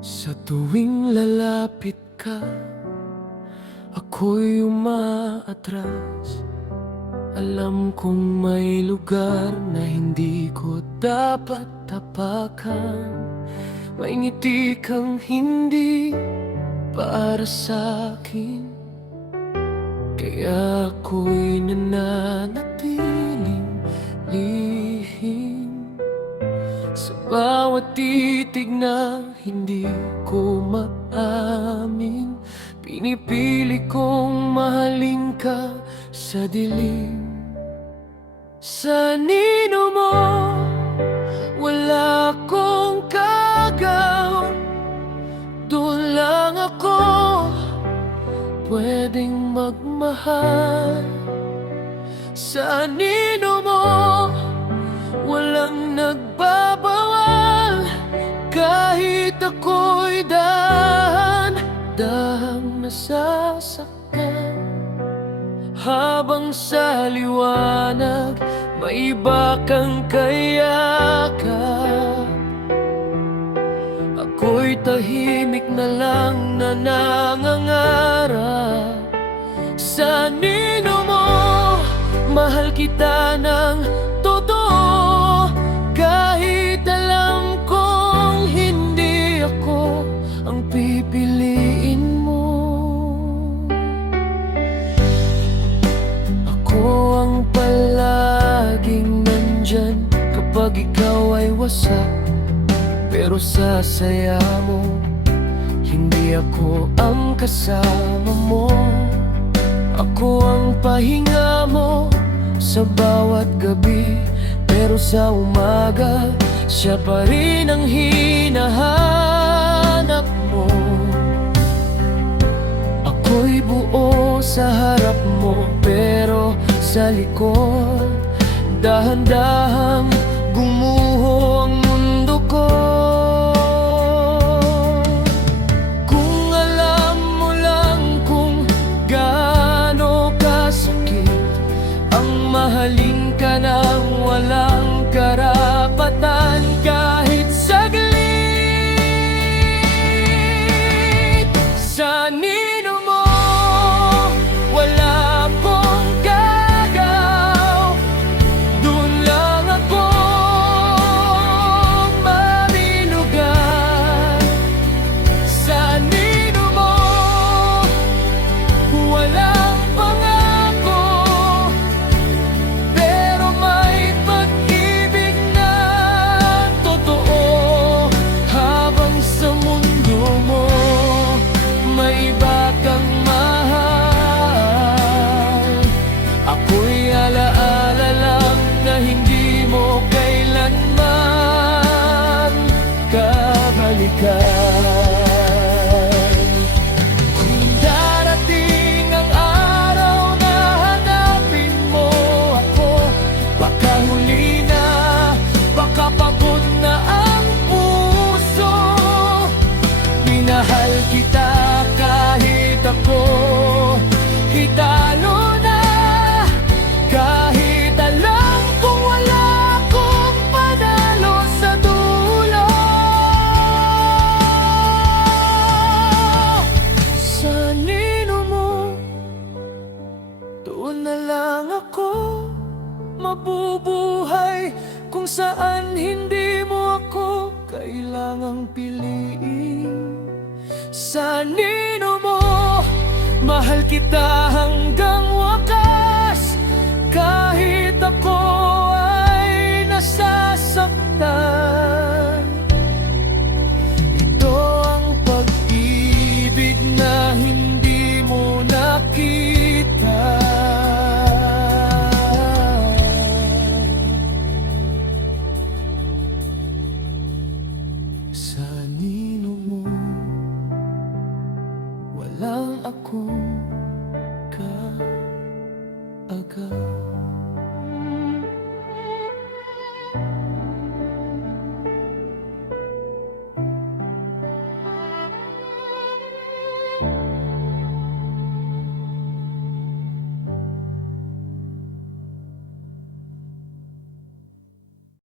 Sa tuwing lalapit ka, ako'y umaatras. Alam kong may lugar na hindi ko dapat tapakan. May ngiti kang hindi para sa'kin, kaya ako'y nananatiling lihim. Sa bawat titig na hindi ko maamin, pinipili kong mahalin ka sa dilim. Sa nino mo, wala akong kagaw. Doon lang ako pwedeng magmahal. Sa nino mo, walang nagbabawal. Kahit ako'y dahan-dahang nasasaktan, habang sa liwanag may iba kang kayakap. Ako'y tahimik na lang na nangangarap. Sa nino mo, mahal kita ng totoo. Kahit alam kong hindi ako ang pipiliin mo. Ako ang palaging nandyan kapag ikaw ay wasak. Pero sa saya mo, hindi ako ang kasama mo. Ako ang pahinga mo sa bawat gabi, pero sa umaga, siya pa rin ang hinahanap mo. Ako'y buo sa harap mo, pero sa likod, dahan-dahang gumuho ang mundo ko. Kung alam mo lang kung gaano kasakit ang mahalin ka nang walang karapatan kahit saglit. Sa nino mo, wala akong gagaw. Doon lang ako mabilugan. Sa nino mo, walang pangako, pero may pag-ibig na totoo. Habang sa mundo mo may iba kang mahal, ako'y alaala lang na hindi mo kailanman kabalikan. Kung darating ang araw na hanapin mo ako, baka huli na, baka pagod na ang puso. Minahal kita kahit ako hitalo na. Kahit alam kong wala akong panalo sa dulo. Sa nino mo, doon na lang ako mabubuhay. Kung saan hindi mo ako kailangang piliin. Sa nino mo, mahal kita hanggang